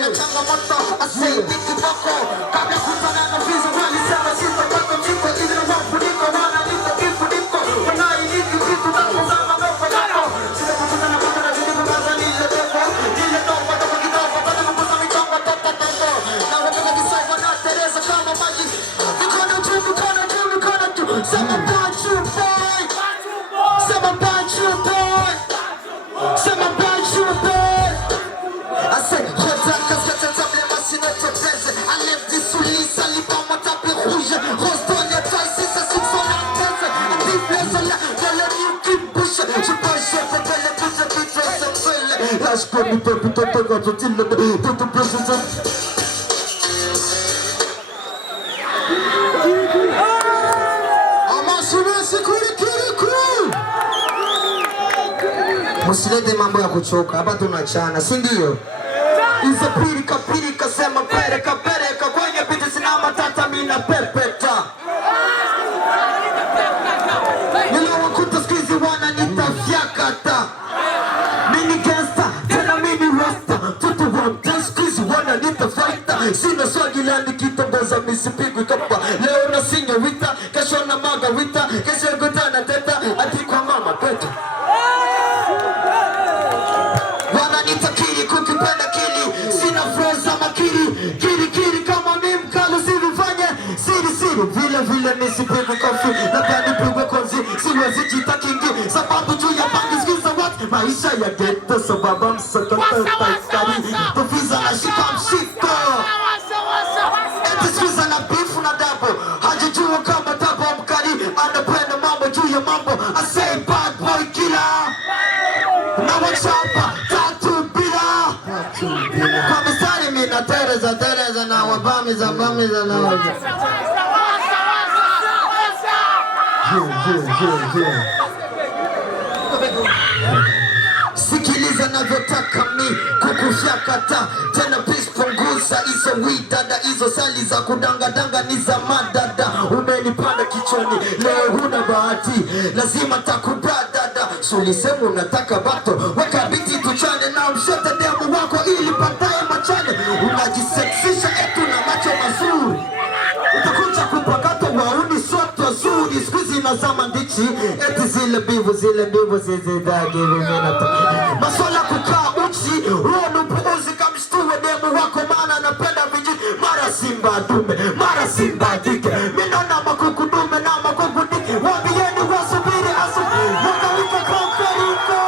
mina changamoto asei nikiboko kabla kutana na vizu walisema sitapata mjiko ili na wafuniko wana niko kifuniko wanai niki vitu na kuzama noko nako sita kutana na kuta na zidi kukaza nile topo topo kidogo bada mkusa michongo toto na wapaka kisaifa na tereza kama maji mikono juu Sema about you boy Sema about you boy Sema about you boy I said, Rota, casquette, table, machine, te plaise. Enlève des souliers, salis, pas moi, table rouge. Rose, ton les tailles, si ça suit son intéresse. Vive les soleils, dans le new qui bouge. Je peux chef, belle, bouge, vite, c'est seul. Là, je peux lutter, putain, t'es quand je dis le tout plus, Musilete mambo ya kuchoka, hapa tunachana, si ndio? Iza pirika sema pereka kwenye biti sina matata mina pepeta. Nilo wakuta skizi wana nitafyakata. Mini gangsta, tena mini rasta. Tutu wamta skizi wana nitafaita. Sina swagi landi kitongoza misipigwi kapa. Leo na sinyorita, kesho na margarita. Kesho gutana teta, ati kwa mama peta. Vile nisipigwe kofi na pia nipigwe konzi siwezi jita kingi sababu juu ya bangi skiza what maisha ya ghetto sababu msakata taikari tufiza na shika mshiko eti skiza na bifu na dabo hajijua kama dabo mkari anapenda mambo juu ya mambo I say bad boy killer na wachapa tatu bila kwa mistari mina tereza na wabamiza na waja Sikiliza navyotaka mi kukufyakata tena please punguza hizo widada hizo sali za kudanga ni za madada umenipanda kichwani leo huna bahati lazima takubradada sulisema unataka bato weka biti tuchane na mshote demu wako ili pataye machane unajiseksisha etu na macho mazuri utakuja kupakata wauni soto zuri skuzi na zama ndichi eti zile bivu zizidage vimenata maswala kukaa uchi ronu puuzi kamshtuwe demu wako mana anapenda viji mara simba dume mara simba dike minona makuku dume na makuku dike wabieni wasubiri asu wakawika konferiko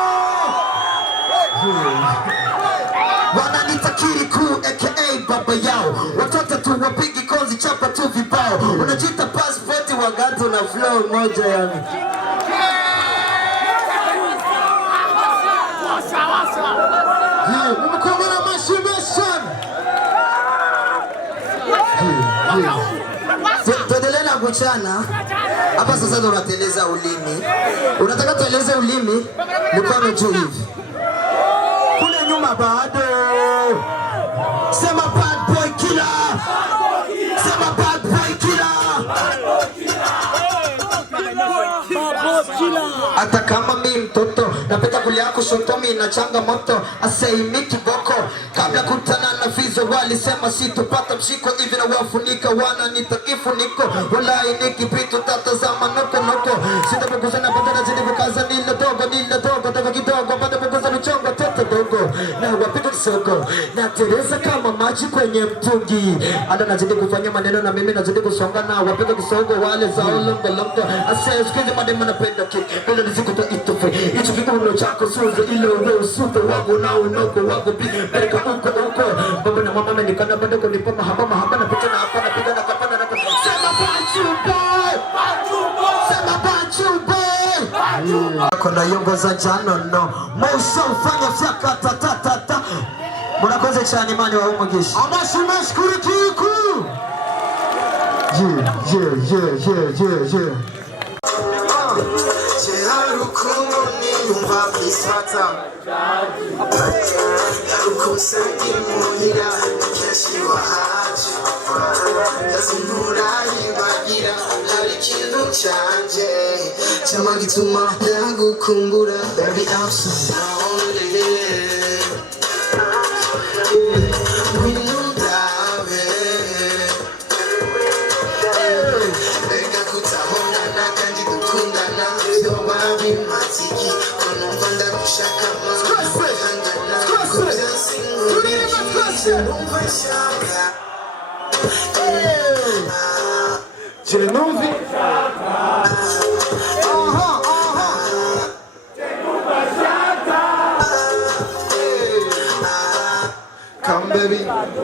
wananitakiri kuu aka baba yao watoto tu wapigi konzi chapa tu vibao unajita passporti wagato na flow moja yani Mkomona mashimeshan tuendelee na kuchana hapa sasa ndo unateleza ulimi unataka tueleze ulimi mikono juu hivi kule nyuma bado sema bad boy killer sema bad boy killer hata kama mi mtoto napenda kulia kushoto mi na changamoto asei miki boko kabla kutana na vizo walisema situpata mshiko hivi na wafunika wana nitakifuniko walai nikipitu tatazama noko sitapokuzana badala zidi kukaza nile dogo toka kidogo bada kukuza michongo toto dogo na wapita kisogo na tereza kama maji kwenye mtungi anda nazidi kufanya maneno na mimi nazidi kusonga na wapita kisogo wale za ulongo asei skizi madema napenda bila nizikuta itufe icho kikuno chako suze ile uwe usute wangu na unoko wangu pereka uko baba na mama menikana bado kunipa mahaba na picha na hapa na piga na kapana na sema bachu boy sema bachu boy kona yongo za jano no mosho fanya fyaka ta munakoze cyane imani wa umugisha amashimesh kuri kiku yeah Rukundo niyumva bisata Rukusanga imuhira kenshi wahaje Yazintura ibagira hari ikintu canje Chama gituma nagukumbura Baby I'm so lonely Genuvi. Come baby.